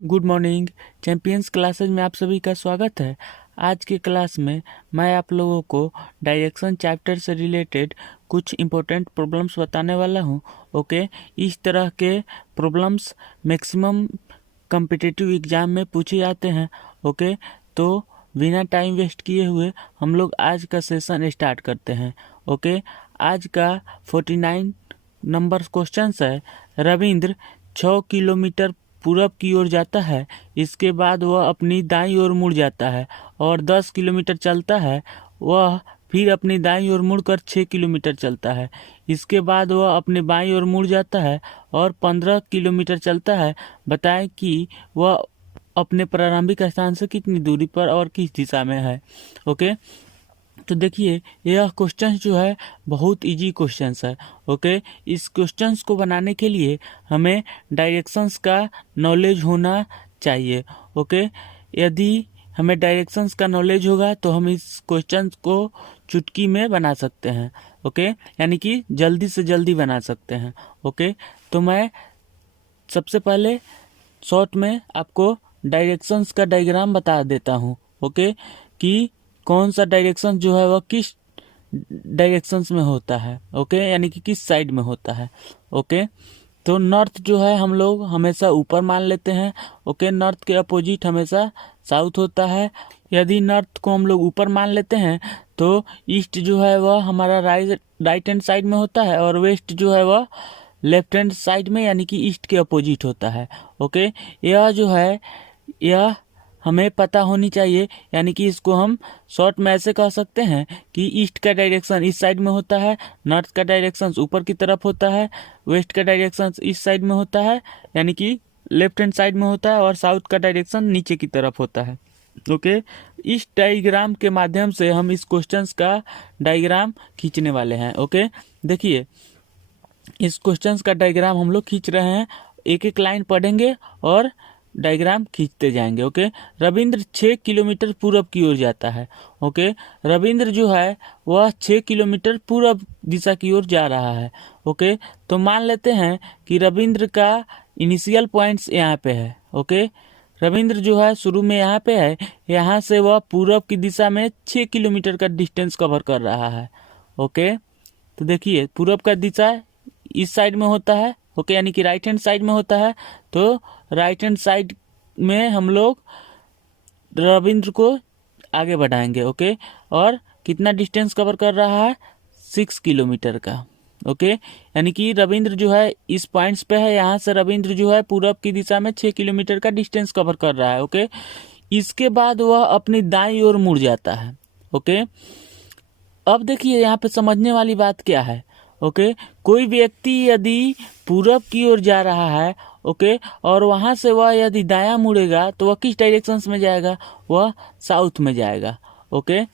Good morning. Champions classes में आप सभी का स्वागत है। आज के क्लास में मैं आप लोगों को डायरेक्शन चैप्टर से रिलेटेड कुछ इम्पोर्टेंट प्रॉब्लम्स बताने वाला हूं। ओके, इस तरह के प्रॉब्लम्स मैक्सिमम कम्पिटिटिव एग्जाम में पूछे जाते हैं। ओके, तो बिना टाइम वेस्ट किए हुए हम लोग आज का सेशन स्टार्ट करते हैं। ओके, आज का 49 नंबर क्वेश्चन है। रविंद्र 6 किलोमीटर पूरब की ओर जाता है। इसके बाद वह अपनी दाईं ओर मुड़ जाता है और 10 किलोमीटर चलता है। वह फिर अपनी दाईं ओर मुड़कर 6 किलोमीटर चलता है। इसके बाद वह अपने बाईं ओर मुड़ जाता है और 15 किलोमीटर चलता है। बताएं कि वह अपने प्रारंभिक स्थान से कितनी दूरी पर और किस दिशा में है। ओके, तो देखिए यह क्वेश्चन जो है बहुत इजी क्वेश्चंस है। ओके, इस क्वेश्चंस को बनाने के लिए हमें डायरेक्शंस का नॉलेज होना चाहिए। ओके, यदि हमें डायरेक्शंस का नॉलेज होगा तो हम इस क्वेश्चंस को चुटकी में बना सकते हैं। ओके, यानी कि जल्दी से जल्दी बना सकते हैं। ओके, तो मैं सबसे पहले शॉर्ट में आपको डायरेक्शंस का डायग्राम बता देता हूँ। ओके, कि कौन सा डायरेक्शन जो है वह किस डायरेक्शंस में होता है। ओके, यानी कि किस साइड में होता है। ओके, तो नॉर्थ जो है हम लोग हमेशा ऊपर मान लेते हैं। ओके, नॉर्थ के अपोजिट हमेशा साउथ होता है। यदि नॉर्थ को हम लोग ऊपर मान लेते हैं तो ईस्ट जो है वह हमारा राइट हैंड साइड में होता है और वेस्ट जो है वह लेफ्ट हैंड साइड में, यानी कि ईस्ट के अपोजिट होता है। ओके, यह जो है यह हमें पता होनी चाहिए, यानी कि इसको हम शॉर्ट में ऐसे कह सकते हैं कि ईस्ट का डायरेक्शन इस साइड में होता है, नॉर्थ का डायरेक्शन ऊपर की तरफ होता है, वेस्ट का डायरेक्शन इस साइड में होता है यानी कि लेफ्ट हैंड साइड में होता है और साउथ का डायरेक्शन नीचे की तरफ होता है। ओके, इस डायग्राम के माध्यम से हम इस क्वेश्चंस का डायग्राम खींचने वाले हैं। ओके, देखिए इस क्वेश्चंस का डायग्राम हम लोग खींच रहे हैं। एक एक लाइन पढ़ेंगे और डायग्राम खींचते जाएंगे। ओके, रविंद्र 6 किलोमीटर पूरब की ओर जाता है। ओके, रविंद्र जो है वह 6 किलोमीटर पूरब दिशा की ओर जा रहा है। ओके, तो मान लेते हैं कि रविंद्र का इनिशियल पॉइंट्स यहाँ पे है। ओके, रविंद्र जो है शुरू में यहाँ पे है, यहाँ से वह पूरब की दिशा में 6 किलोमीटर का डिस्टेंस कवर कर रहा है। ओके, तो देखिए पूरब का दिशा इस साइड में होता है। ओके, यानी कि राइट हैंड साइड में होता है। तो राइट हैंड साइड में हम लोग रविंद्र को आगे बढ़ाएंगे। ओके, और कितना डिस्टेंस कवर कर रहा है? 6 किलोमीटर का। ओके, यानी कि रविंद्र जो है इस पॉइंट्स पे है, यहाँ से रविंद्र जो है पूरब की दिशा में 6 किलोमीटर का डिस्टेंस कवर कर रहा है। ओके, इसके बाद वह अपनी दाईं ओर मुड़ जाता है। ओके, अब देखिए यहाँ पे समझने वाली बात क्या है। ओके, कोई व्यक्ति यदि पूरब की ओर जा रहा है, ओके, और वहां से वह यदि दायां मुड़ेगा तो वह किस डायरेक्शन में जाएगा? वह साउथ में जाएगा। ओके,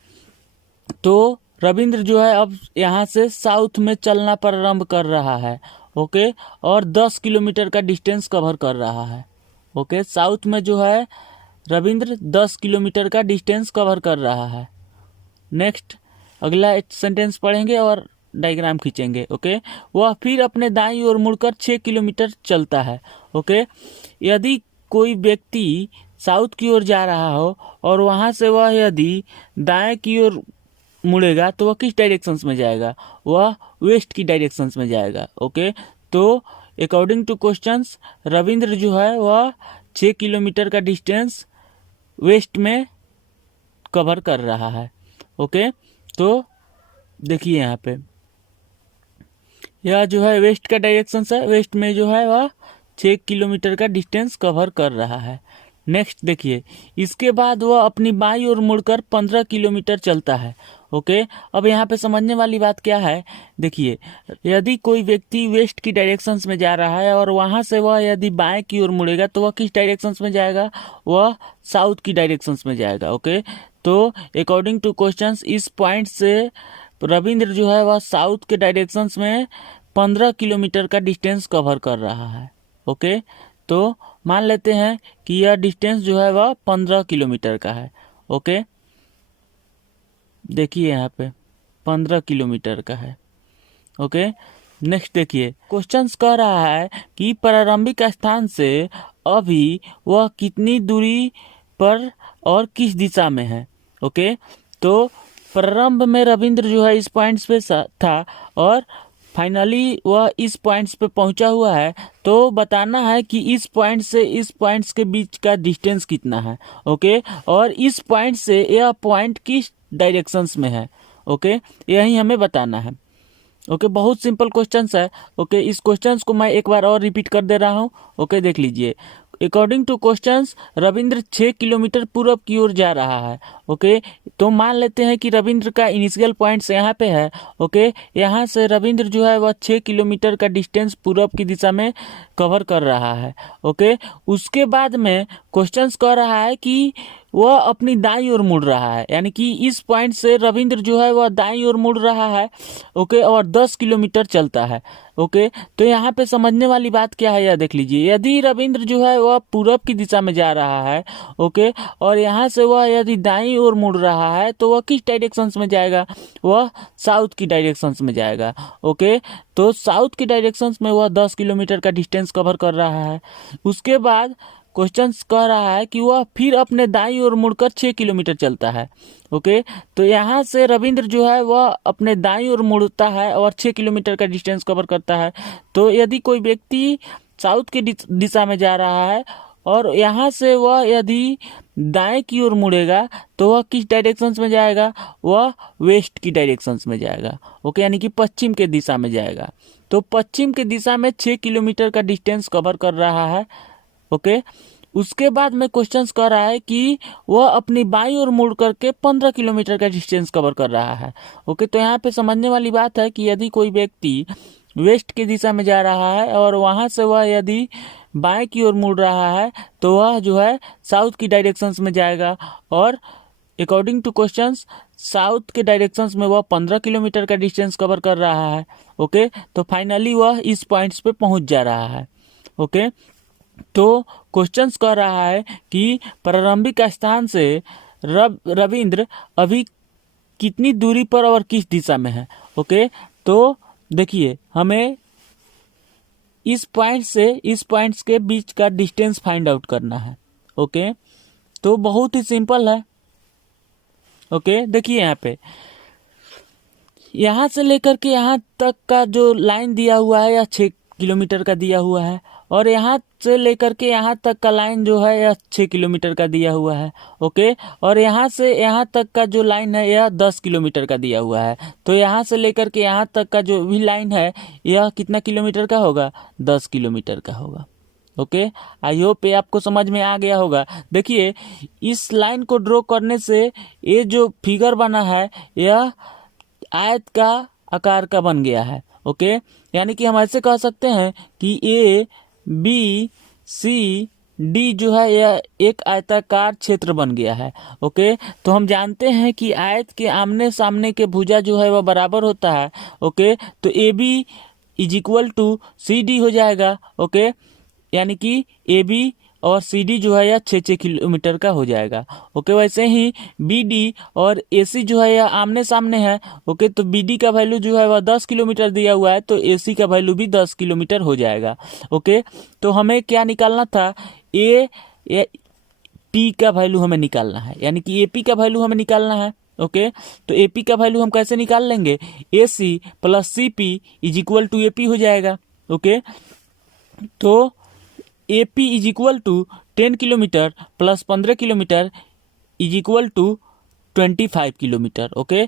तो रविंद्र जो है अब यहाँ से साउथ में चलना प्रारंभ कर रहा है। ओके, और 10 किलोमीटर का डिस्टेंस कवर कर रहा है। ओके, साउथ में जो है रविंद्र 10 किलोमीटर का डिस्टेंस कवर कर रहा है। नेक्स्ट अगला एक सेंटेंस पढ़ेंगे और डायग्राम खींचेंगे। ओके, वह फिर अपने दाईं ओर मुड़कर 6 किलोमीटर चलता है। ओके, यदि कोई व्यक्ति साउथ की ओर जा रहा हो और वहां से वह यदि दाएं की ओर मुड़ेगा तो वह किस डायरेक्शंस में जाएगा? वह वेस्ट की डायरेक्शंस में जाएगा। ओके, तो अकॉर्डिंग टू क्वेश्चंस रविंद्र जो है वह 6 किलोमीटर का डिस्टेंस वेस्ट में कवर कर रहा है। ओके, तो देखिए यहाँ पे यह जो है वेस्ट का डायरेक्शन है। वेस्ट में जो है वह 6 किलोमीटर का डिस्टेंस कवर कर रहा है। नेक्स्ट देखिए, इसके बाद वह अपनी बाईं ओर मुड़कर 15 किलोमीटर चलता है। ओके, अब यहाँ पे समझने वाली बात क्या है? देखिए, यदि कोई व्यक्ति वेस्ट की डायरेक्शंस में जा रहा है और वहां से वह यदि बाएं की ओर मुड़ेगा तो वह किस डायरेक्शंस में जाएगा? वह साउथ की डायरेक्शंस में जाएगा। ओके, तो अकॉर्डिंग टू क्वेश्चंस इस पॉइंट से रविंद्र जो है वह साउथ के डायरेक्शंस में 15 किलोमीटर का डिस्टेंस कवर कर रहा है। ओके, तो मान लेते हैं कि यह डिस्टेंस जो है वह 15 किलोमीटर का है। ओके, देखिए यहाँ पे 15 किलोमीटर का है। ओके, नेक्स्ट देखिए क्वेश्चंस कह रहा है कि प्रारंभिक स्थान से अभी वह कितनी दूरी पर और किस दिशा में है। ओके, तो प्रारंभ में रविंद्र जो है इस पॉइंट्स पे था और फाइनली वह इस पॉइंट्स पे पहुंचा हुआ है। तो बताना है कि इस पॉइंट से इस पॉइंट्स के बीच का डिस्टेंस कितना है। ओके, और इस पॉइंट से यह पॉइंट किस डायरेक्शंस में है। ओके, यही हमें बताना है। ओके, बहुत सिंपल क्वेश्चंस है। ओके, इस क्वेश्चंस को मैं एक बार और रिपीट कर दे रहा हूँ। ओके, देख लीजिए। According two questions Ravindra 6 kilometre पूर्व की ओर जा रहा है। ओके, तो मान लेते हैं कि रविंद्र का इनिशियल पॉइंट्स यहाँ पे है। ओके, यहाँ से रविंद्र जो है वह 6 किलोमीटर का डिस्टेंस पूर्व की दिशा में कवर कर रहा है। ओके, उसके बाद में क्वेश्चंस कह रहा है कि वह अपनी दाईं ओर मुड़ रहा है, यानी कि इस पॉइंट से रविंद्र जो है वह दाईं ओर मुड़ रहा है। ओके, और 10 किलोमीटर चलता है। ओके, तो यहाँ पे समझने वाली बात क्या है यह देख लीजिए। यदि रविंद्र जो है वह पूरब की दिशा में जा रहा है, ओके, और यहाँ से वह यदि दाईं ओर मुड़ रहा है तो वह किस डायरेक्शंस में जाएगा, वह साउथ की डायरेक्शंस में जाएगा। ओके, तो साउथ की डायरेक्शंस में वह 10 किलोमीटर का डिस्टेंस कवर कर रहा है। उसके बाद क्वेश्चन कह रहा है कि वह फिर अपने दाईं ओर मुड़कर 6 किलोमीटर चलता है। ओके, तो यहाँ से रविंद्र जो है वह अपने दाईं ओर मुड़ता है और 6 किलोमीटर का डिस्टेंस कवर करता है। तो यदि कोई व्यक्ति साउथ की दिशा में जा रहा है और यहाँ से वह यदि दाएं की ओर मुड़ेगा तो वह किस डायरेक्शंस में जाएगा, वह वेस्ट की डायरेक्शंस में जाएगा। ओके, यानी कि पश्चिम के दिशा में जाएगा। तो पश्चिम की दिशा में 6 किलोमीटर का डिस्टेंस कवर कर रहा है। ओके, उसके बाद में क्वेश्चंस कर रहा है कि वह अपनी बाईं ओर मुड़ करके 15 किलोमीटर का डिस्टेंस कवर कर रहा है। ओके, तो यहाँ पे समझने वाली बात है कि यदि कोई व्यक्ति वेस्ट की दिशा में जा रहा है और वहां से वह यदि बाएं की ओर मुड़ रहा है तो वह जो है साउथ की डायरेक्शंस में जाएगा और अकॉर्डिंग टू क्वेश्चंस साउथ के डायरेक्शंस में वह 15 किलोमीटर का डिस्टेंस कवर कर रहा है। ओके, तो फाइनली वह इस पॉइंट्स पे पहुंच जा रहा है। ओके, तो क्वेश्चंस कह रहा है कि प्रारंभिक स्थान से रविंद्र अभी कितनी दूरी पर और किस दिशा में है। ओके, तो देखिए हमें इस पॉइंट से इस पॉइंट्स के बीच का डिस्टेंस फाइंड आउट करना है। ओके, तो बहुत ही सिंपल है। ओके, देखिए यहाँ पे यहाँ से लेकर के यहाँ तक का जो लाइन दिया हुआ है या 6 किलोमीटर का दिया हुआ है और यहाँ से लेकर के यहाँ तक का लाइन जो है यह 6 किलोमीटर का दिया हुआ है। ओके, और यहाँ से यहाँ तक का जो लाइन है यह 10 किलोमीटर का दिया हुआ है। तो यहाँ से लेकर के यहाँ तक का जो भी लाइन है यह कितना किलोमीटर का होगा, 10 किलोमीटर का होगा। ओके, आई होप ये आपको समझ में आ गया होगा। देखिए इस लाइन को ड्रॉ करने से ये जो फिगर बना है यह आयत का आकार का बन गया है। ओके, यानी कि हम ऐसे कह सकते हैं कि ए बी सी डी जो है यह एक आयताकार क्षेत्र बन गया है। ओके, तो हम जानते हैं कि आयत के आमने सामने के भुजा जो है वह बराबर होता है। ओके, तो A B is equal to C D हो जाएगा। ओके, यानी कि ए बी और सी डी जो है यह 6 किलोमीटर का हो जाएगा। ओके, वैसे ही बी डी और ए सी जो है यह आमने सामने है। ओके, तो बी डी का वैल्यू जो है वह 10 किलोमीटर दिया हुआ है तो ए सी का वैल्यू भी 10 किलोमीटर हो जाएगा। ओके, तो हमें क्या निकालना था, ए पी का वैल्यू हमें निकालना है, यानी कि ए पी का वैल्यू हमें निकालना है। ओके, तो ए पी का वैल्यू हम कैसे निकाल लेंगे, A C plus C P is equal to A P हो जाएगा। ओके, तो A P is equal to 10 kilometre plus 15 kilometre is equal to 25 kilometre. Okay,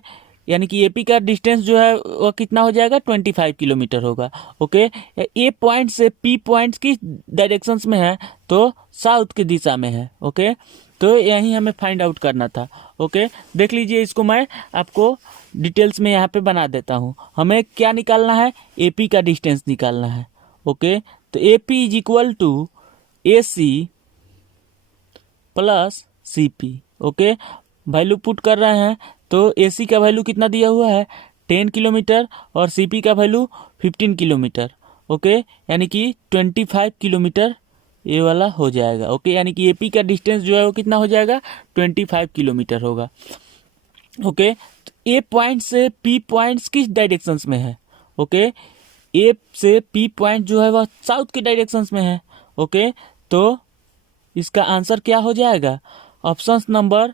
यानी कि एपी का डिस्टेंस जो है वह कितना हो जाएगा, 25 किलोमीटर होगा। ओके, ए पॉइंट से पी पॉइंट की डायरेक्शंस में है तो साउथ की दिशा में है। ओके, तो यही हमें फाइंड आउट करना था। ओके, देख लीजिए इसको मैं आपको डिटेल्स में यहाँ पे बना देता हूँ। हमें क्या निकालना है, एपी का डिस्टेंस निकालना है। ओके, तो A P is equal to A C plus C P. Okay, value put कर रहे हैं तो ए सी का वैल्यू कितना दिया हुआ है, 10 किलोमीटर और सी पी का वैल्यू 15 किलोमीटर। ओके, यानी कि 25 किलोमीटर ये वाला हो जाएगा। ओके, यानी कि ए पी का डिस्टेंस जो है वो कितना हो जाएगा, 25 किलोमीटर होगा। ओके, तो ए पॉइंट से पी पॉइंट्स किस डायरेक्शंस में है, ओके, ए से पी पॉइंट जो है वह साउथ के डायरेक्शंस में है। ओके, तो इसका आंसर क्या हो जाएगा? ऑप्शन नंबर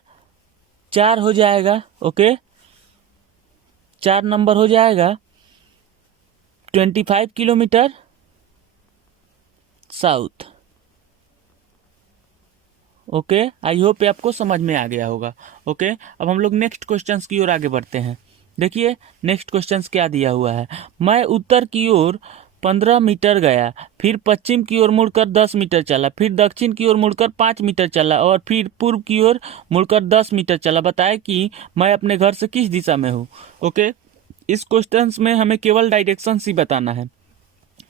4 हो जाएगा। ओके, 4 नंबर हो जाएगा 25 kilometre south. Okay, I hope ये आपको समझ में आ गया होगा। ओके, अब हम लोग नेक्स्ट क्वेश्चंस की ओर आगे बढ़ते हैं। देखिए नेक्स्ट क्वेश्चंस क्या दिया हुआ है। मैं उत्तर की ओर 15 मीटर गया, फिर पश्चिम की ओर मुड़कर 10 मीटर चला, फिर दक्षिण की ओर मुड़कर 5 मीटर चला और फिर पूर्व की ओर मुड़कर 10 मीटर चला। बताए कि मैं अपने घर से किस दिशा में हूँ। ओके, इस क्वेश्चंस में हमें केवल डायरेक्शन ही बताना है।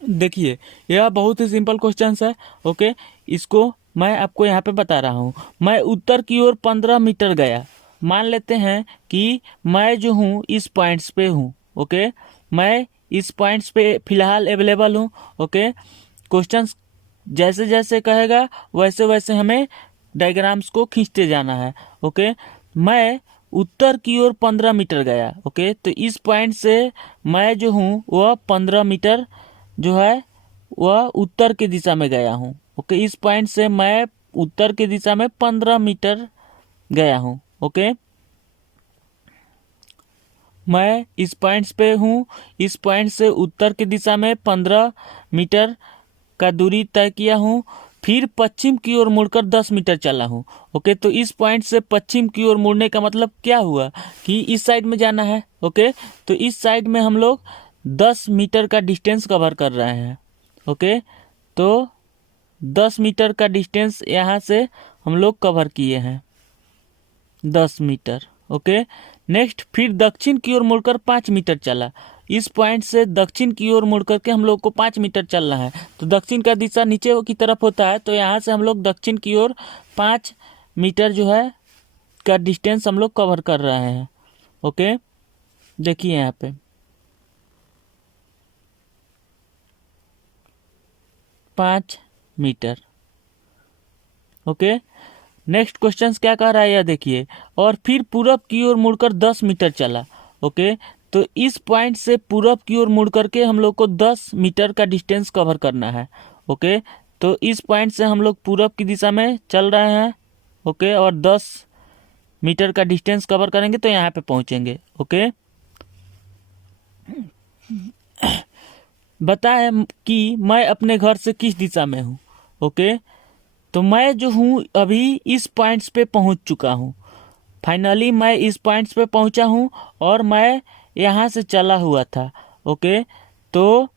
देखिए यह बहुत ही सिंपल क्वेश्चंस है। ओके, इसको मैं आपको यहाँ पे बता रहा हूँ। मैं उत्तर की ओर 15 मीटर गया। मान लेते हैं कि मैं जो हूँ इस पॉइंट्स पे हूँ। ओके, मैं इस पॉइंट्स पे फिलहाल अवेलेबल हूँ। ओके, क्वेश्चंस जैसे जैसे कहेगा वैसे वैसे हमें डायग्राम्स को खींचते जाना है। ओके, मैं उत्तर की ओर 15 मीटर गया। ओके, तो इस पॉइंट से मैं जो हूँ वह 15 मीटर जो है वह उत्तर की दिशा में गया हूँ। ओके, इस पॉइंट से मैं उत्तर की दिशा में 15 मीटर गया हूँ। ओके, मैं इस पॉइंट्स पे हूँ, इस पॉइंट से उत्तर की दिशा में 15 मीटर का दूरी तय किया हूँ, फिर पश्चिम की ओर मुड़कर 10 मीटर चला हूँ। ओके, तो इस पॉइंट से पश्चिम की ओर मुड़ने का मतलब क्या हुआ कि इस साइड में जाना है। ओके, तो इस साइड में हम लोग 10 मीटर का डिस्टेंस कवर कर रहे हैं। ओके, तो 10 मीटर का डिस्टेंस यहाँ से हम लोग कवर किए हैं, 10 मीटर। ओके, नेक्स्ट फिर दक्षिण की ओर मुड़कर 5 मीटर चला। इस पॉइंट से दक्षिण की ओर मुड़ करके हम लोग को 5 मीटर चलना है। तो दक्षिण का दिशा नीचे की तरफ होता है, तो यहाँ से हम लोग दक्षिण की ओर 5 मीटर जो है का डिस्टेंस हम लोग कवर कर रहे हैं। ओके, देखिए यहाँ पे 5 मीटर। ओके, नेक्स्ट क्वेश्चन क्या कह रहा है यह देखिए। और फिर पूरब की ओर मुड़कर 10 मीटर चला। ओके, तो इस पॉइंट से पूरब की ओर मुड़ करके हम लोग को 10 मीटर का डिस्टेंस कवर करना है। ओके, तो इस पॉइंट से हम लोग पूरब की दिशा में चल रहे हैं। ओके, और 10 मीटर का डिस्टेंस कवर करेंगे तो यहाँ पे पहुंचेंगे। ओके, बताए कि मैं अपने घर से किस दिशा में हूँ। ओके, तो मैं जो हूँ अभी इस पॉइंट्स पे पहुँच चुका हूँ। फाइनली मैं इस पॉइंट्स पे पहुँचा हूँ और मैं यहाँ से चला हुआ था। ओके, तो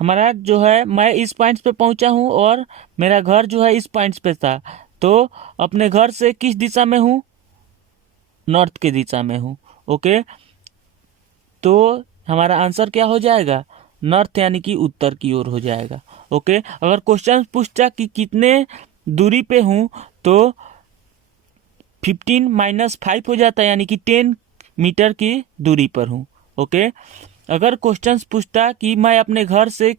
हमारा जो है मैं इस पॉइंट्स पे पहुँचा हूँ और मेरा घर जो है इस पॉइंट्स पे था। तो अपने घर से किस दिशा में हूँ? नॉर्थ की दिशा में हूँ। ओके, तो हमारा आंसर क्या हो जाएगा? नॉर्थ यानी कि उत्तर की ओर हो जाएगा। ओके, अगर क्वेश्चन पूछता कि कितने दूरी पे हूँ तो 15 - 5 हो जाता है, यानी कि 10 मीटर की दूरी पर हूँ। ओके, अगर क्वेश्चन पूछता कि मैं अपने घर से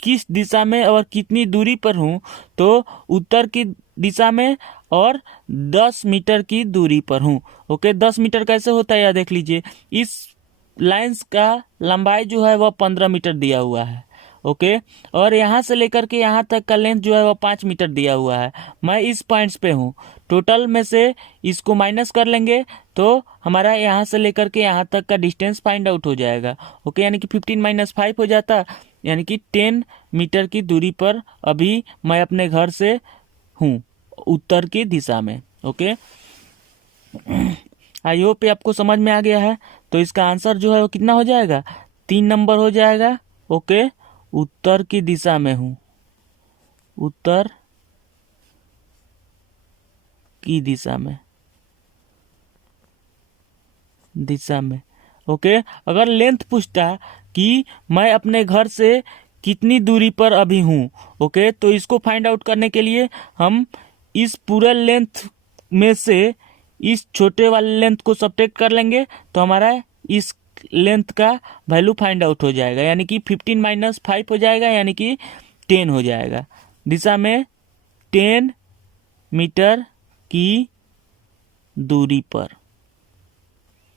किस दिशा में और कितनी दूरी पर हूँ तो उत्तर की दिशा में और 10 मीटर की दूरी पर हूँ। ओके, 10 मीटर कैसे होता है यह देख लीजिए। इस लाइंस का लंबाई जो है वह 15 मीटर दिया हुआ है। ओके, और यहाँ से लेकर के यहाँ तक का लेंथ जो है वह 5 मीटर दिया हुआ है। मैं इस पॉइंट्स पे हूँ, टोटल में से इसको माइनस कर लेंगे तो हमारा यहाँ से लेकर के यहाँ तक का डिस्टेंस फाइंड आउट हो जाएगा। ओके, यानी कि 15 - 5 हो जाता, यानी कि 10 मीटर की दूरी पर अभी मैं अपने घर से हूँ उत्तर की दिशा में। ओके, आई होप ये आपको समझ में आ गया है। तो इसका आंसर जो है वो कितना हो जाएगा? 3 नंबर हो जाएगा। ओके, उत्तर की दिशा में हूँ, उत्तर की दिशा में। ओके, अगर लेंथ पूछता कि मैं अपने घर से कितनी दूरी पर अभी हूँ, ओके, तो इसको फाइंड आउट करने के लिए हम इस पूरे लेंथ में से इस छोटे वाले लेंथ को सब्ट्रैक्ट कर लेंगे तो हमारा इस लेंथ का वैल्यू फाइंड आउट हो जाएगा, यानी कि 15 - 5 हो जाएगा, यानी कि 10 हो जाएगा। दिशा में 10 मीटर की दूरी पर।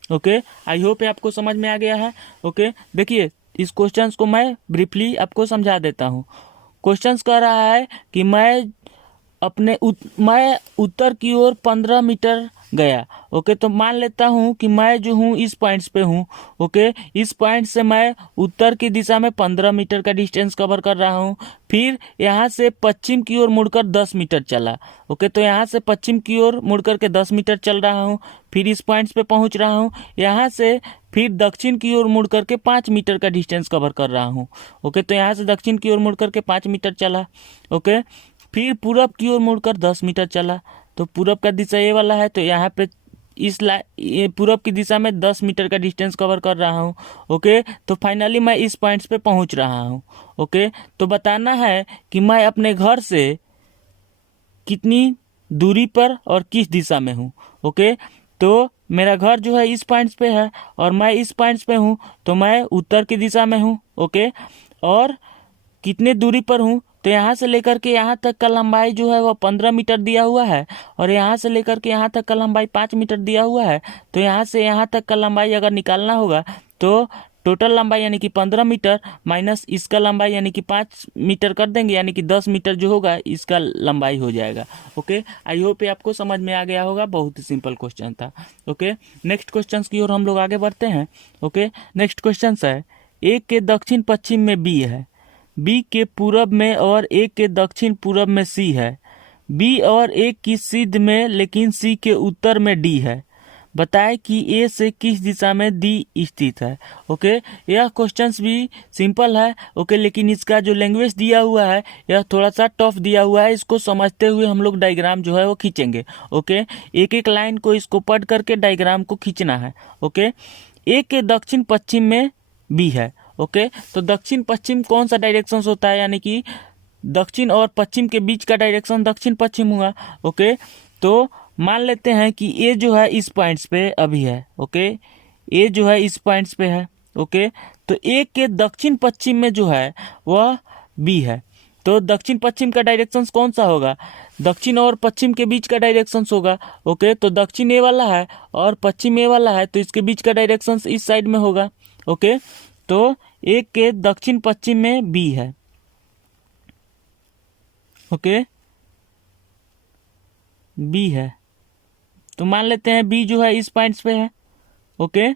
ओके, आई होप ये आपको समझ में आ गया है। ओके, देखिए इस क्वेश्चंस को मैं ब्रीफली आपको समझा देता हूँ। क्वेश्चंस कह रहा है कि मैं मैं उत्तर की ओर 15 मीटर गया। ओके, तो मान लेता हूँ कि मैं जो हूँ इस पॉइंट्स पे हूँ। ओके, इस पॉइंट से मैं उत्तर की दिशा में 15 मीटर का डिस्टेंस कवर कर रहा हूँ। फिर यहाँ से पश्चिम की ओर मुड़कर 10 मीटर चला। ओके, तो यहाँ से पश्चिम की ओर मुड़कर के 10 मीटर चल रहा हूँ। फिर इस पॉइंट्स पे पहुँच रहा हूँ। यहाँ से फिर दक्षिण की ओर मुड़ करके 5 मीटर का डिस्टेंस कवर कर रहा हूँ। ओके, तो यहाँ से दक्षिण की ओर मुड़ करके 5 मीटर चला। ओके, फिर पूरब की ओर मुड़कर 10 मीटर चला। तो पूरब का दिशा ये वाला है, तो यहाँ पे ये पूरब की दिशा में 10 मीटर का डिस्टेंस कवर कर रहा हूँ। ओके, तो फाइनली मैं इस पॉइंट्स पे पहुँच रहा हूँ। ओके, तो बताना है कि मैं अपने घर से कितनी दूरी पर और किस दिशा में हूँ। ओके, तो मेरा घर जो है इस पॉइंट्स पे है और मैं इस पॉइंट्स पे हूँ, तो मैं उत्तर की दिशा में हूँ। ओके, और कितने दूरी पर हूँ, तो यहाँ से लेकर के यहाँ तक का लंबाई जो है वह 15 मीटर दिया हुआ है और यहाँ से लेकर के यहाँ तक का लंबाई 5 मीटर दिया हुआ है। तो यहाँ से यहाँ तक का लंबाई अगर निकालना होगा तो टोटल लंबाई यानी कि 15 मीटर माइनस इसका लंबाई यानी कि 5 मीटर कर देंगे, यानी कि 10 मीटर जो होगा इसका लंबाई हो जाएगा। ओके, आई होप आपको समझ में आ गया होगा। बहुत ही सिंपल क्वेश्चन था। ओके, नेक्स्ट क्वेश्चन की ओर हम लोग आगे बढ़ते हैं। ओके, नेक्स्ट क्वेश्चन है, एक के दक्षिण पश्चिम में बी है, बी के पूरब में और एक के दक्षिण पूरब में सी है, बी और एक की सिद्ध में लेकिन सी के उत्तर में डी है। बताए कि ए से किस दिशा में डी स्थित है। ओके, यह क्वेश्चंस भी सिंपल है। ओके, लेकिन इसका जो लैंग्वेज दिया हुआ है यह थोड़ा सा टफ दिया हुआ है। इसको समझते हुए हम लोग डायग्राम जो है वो खींचेंगे। ओके, एक एक लाइन को इसको पढ़ करके डायग्राम को खींचना है। ओके, ए के दक्षिण पश्चिम में बी है। ओके, तो दक्षिण पश्चिम कौन सा डायरेक्शन होता है, यानी कि दक्षिण और पश्चिम के बीच का डायरेक्शन दक्षिण पश्चिम हुआ। ओके, तो मान लेते हैं कि ए जो है इस पॉइंट्स पे अभी है। ओके, ए जो है इस पॉइंट्स पे है। ओके, तो ए के दक्षिण पश्चिम में जो है वह बी है। तो दक्षिण पश्चिम का डायरेक्शन कौन सा होगा, दक्षिण और पश्चिम के बीच का डायरेक्शन होगा। ओके, तो दक्षिण ए वाला है और पश्चिम ए वाला है, तो इसके बीच का डायरेक्शन इस साइड में होगा। ओके, तो ए के दक्षिण पश्चिम में बी है। ओके, बी है, तो मान लेते हैं बी जो है इस पॉइंट्स पे है। ओके,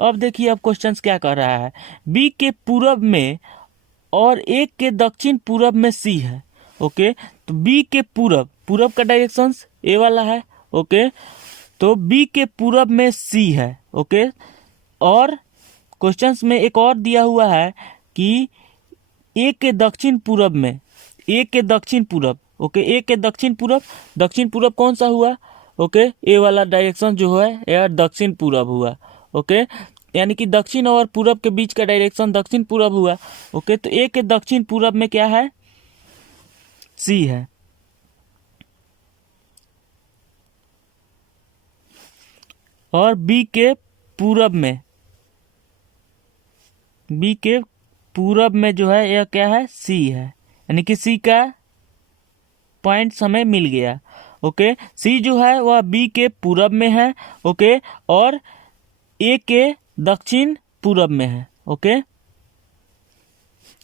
अब देखिए अब क्वेश्चंस क्या कर रहा है, बी के पूरब में और एक के दक्षिण पूरब में सी है। ओके, तो बी के पूरब का डायरेक्शन ए वाला है। ओके, तो बी के पूरब में सी है। ओके, और क्वेश्चंस में एक और दिया हुआ है कि ए के दक्षिण पूरब में, ए के दक्षिण पूरब। ओके, ए के दक्षिण पूरब कौन सा हुआ, ओके, ए वाला डायरेक्शन जो है यह दक्षिण पूरब हुआ। ओके, यानी कि दक्षिण और पूरब के बीच का डायरेक्शन दक्षिण पूरब हुआ। ओके, तो ए के दक्षिण पूरब में क्या है, सी है। और बी के पूरब में जो है यह क्या है, सी है, यानी कि सी का पॉइंट हमें मिल गया। ओके, सी जो है वह बी के पूरब में है। ओके, और ए के दक्षिण पूरब में है। ओके,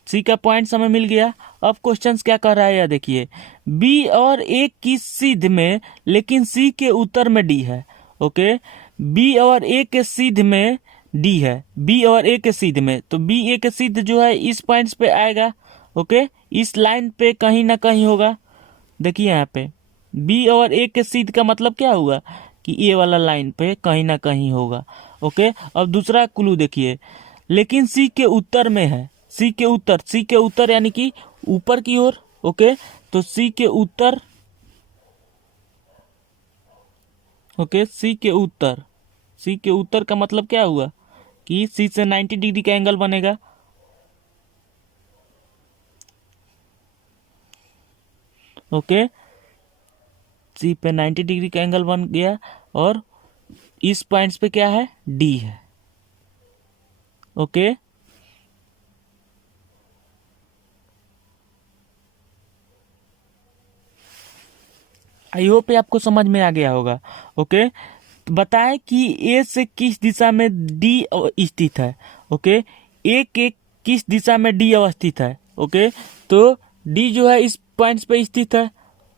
सी का पॉइंट हमें मिल गया। अब क्वेश्चंस क्या कर रहा है यह देखिए, बी और ए की सिद्ध में लेकिन सी के उत्तर में डी है। ओके, बी और ए के सिद्ध में डी है, बी और ए के सिद्ध में, तो बी ए के सिद्ध जो है इस पॉइंट्स पे आएगा। ओके, इस लाइन पे कहीं ना कहीं होगा। देखिए यहाँ पे बी और ए के सिद्ध का मतलब क्या हुआ कि ए वाला लाइन पे कहीं ना कहीं होगा। ओके, अब दूसरा क्लू देखिए, लेकिन सी के उत्तर में है, सी के उत्तर यानी कि ऊपर की ओर। ओके, तो सी के उत्तर, ओके, सी के उत्तर का मतलब क्या हुआ कि सी से 90 डिग्री का एंगल बनेगा। ओके, सी पे 90 डिग्री का एंगल बन गया और इस पॉइंट्स पे क्या है, डी है। ओके, आई होप आपको समझ में आ गया होगा। ओके, तो बताए कि ए से किस दिशा में डी स्थित है। ओके, ए के किस दिशा में डी अवस्थित है। ओके, तो डी जो है इस पॉइंट्स पे स्थित है,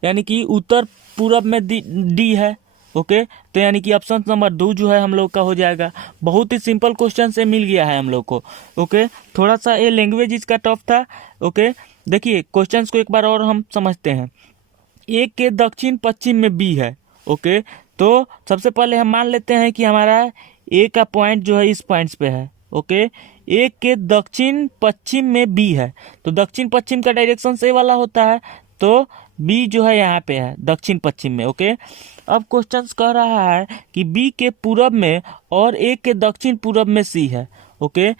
यानी कि उत्तर पूरब में डी है। ओके, तो यानी कि ऑप्शन नंबर 2 जो है हम लोग का हो जाएगा। बहुत ही सिंपल क्वेश्चन से मिल गया है हम लोग को। ओके, थोड़ा सा ये लैंग्वेज इसका टफ था। ओके, देखिए क्वेश्चन को एक बार और हम समझते हैं। ए के दक्षिण पश्चिम में बी है। ओके, तो सबसे पहले हम मान लेते हैं कि हमारा ए का पॉइंट जो है इस पॉइंट्स पे है। ओके, ए के दक्षिण पश्चिम में बी है, तो दक्षिण पश्चिम का डायरेक्शन ए वाला होता है, तो बी जो है यहाँ पे है दक्षिण पश्चिम में। ओके, अब क्वेश्चन कह रहा है कि बी के पूरब में और ए के दक्षिण पूरब में सी है। ओके,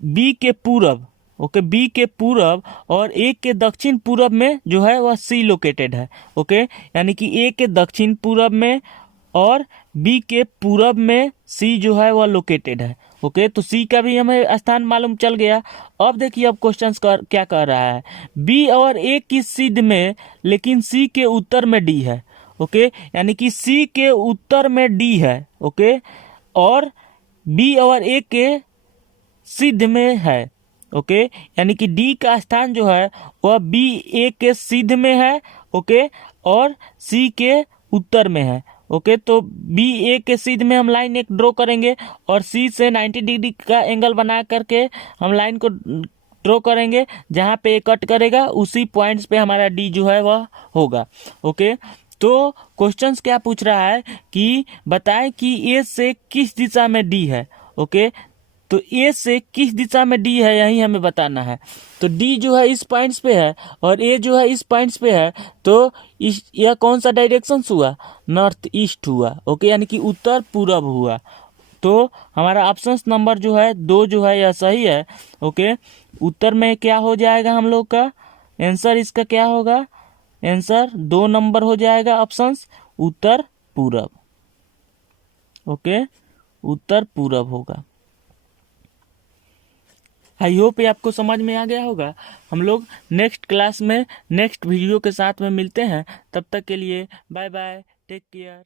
बी के पूरब, ओके, बी के पूरब और ए के दक्षिण पूरब में जो है वह सी लोकेटेड है। ओके, यानी कि ए के दक्षिण पूरब में और बी के पूरब में सी जो है वह लोकेटेड है। ओके, तो सी का भी हमें स्थान मालूम चल गया। अब देखिए अब क्वेश्चन क्या कह रहा है, बी और ए की सिद्ध में लेकिन सी के उत्तर में डी है। ओके, यानी कि सी के उत्तर में डी है। ओके, और बी और ए के सिद्ध में है। ओके, यानी कि डी का स्थान जो है वह बी ए के सिद्ध में है। ओके, और सी के उत्तर में है। ओके, तो बी ए के सिद्ध में हम लाइन एक ड्रॉ करेंगे और सी से 90 डिग्री का एंगल बना करके हम लाइन को ड्रॉ करेंगे। जहाँ पे ए कट करेगा उसी पॉइंट्स पे हमारा डी जो है वह होगा। ओके, तो क्वेश्चंस क्या पूछ रहा है कि बताएं कि ए से किस दिशा में डी है। ओके, तो ए से किस दिशा में डी है यही हमें बताना है। तो डी जो है इस पॉइंट्स पे है और ए जो है इस पॉइंट्स पे है, तो यह कौन सा डायरेक्शन हुआ, नॉर्थ ईस्ट हुआ। ओके, यानी कि उत्तर पूरब हुआ। तो हमारा ऑप्शन नंबर जो है 2 जो है यह सही है। ओके, उत्तर में क्या हो जाएगा हम लोग का आंसर, इसका क्या होगा आंसर 2 नंबर हो जाएगा ऑप्शन उत्तर पूरब। ओके, उत्तर पूरब होगा। आई होप ये आपको समझ में आ गया होगा। हम लोग नेक्स्ट क्लास में नेक्स्ट वीडियो के साथ में मिलते हैं। तब तक के लिए बाय बाय, टेक केयर।